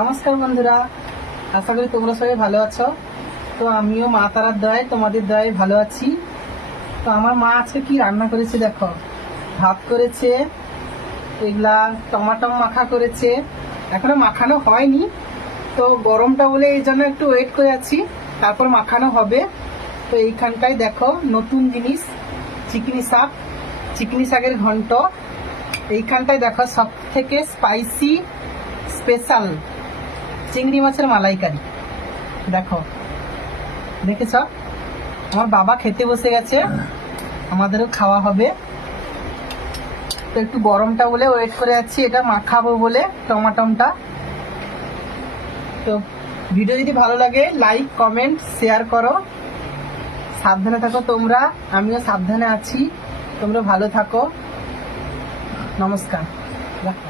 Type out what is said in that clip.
নমস্কার বন্ধুরা, আশা করি তোমরা সবাই ভালো আছো। তো আমিও মা তারার দয়ায় তোমাদের দয়ায় ভালো আছি। তো আমার মা আজকে কি রান্না করেছে দেখো। ভাত করেছে, এগুলা টমাটো মাখা করেছে, এখনো মাখানো হয়নি। তো গরমটা বলে এই জন্য একটু ওয়েট করে আছি, তারপর মাখানো হবে। তো এইখানটায় দেখো নতুন জিনিস, চিকনি শাকের ঘন্ট। এইখানটায় দেখো সব থেকে স্পাইসি স্পেশাল চিংড়ি মাছের মালাইকারি। দেখো, দেখেছ? আমার বাবা খেতে বসে গেছে, আমাদেরও খাওয়া হবে। তো একটু গরমটা বলে ওয়েট করে আছি, এটা মাখাবো বলে টমাটমটা। তো ভিডিও যদি ভালো লাগে লাইক কমেন্ট শেয়ার করো। সাবধানে থাকো তোমরা, আমিও সাবধানে আছি। তোমরা ভালো থাকো। নমস্কার। রাখো।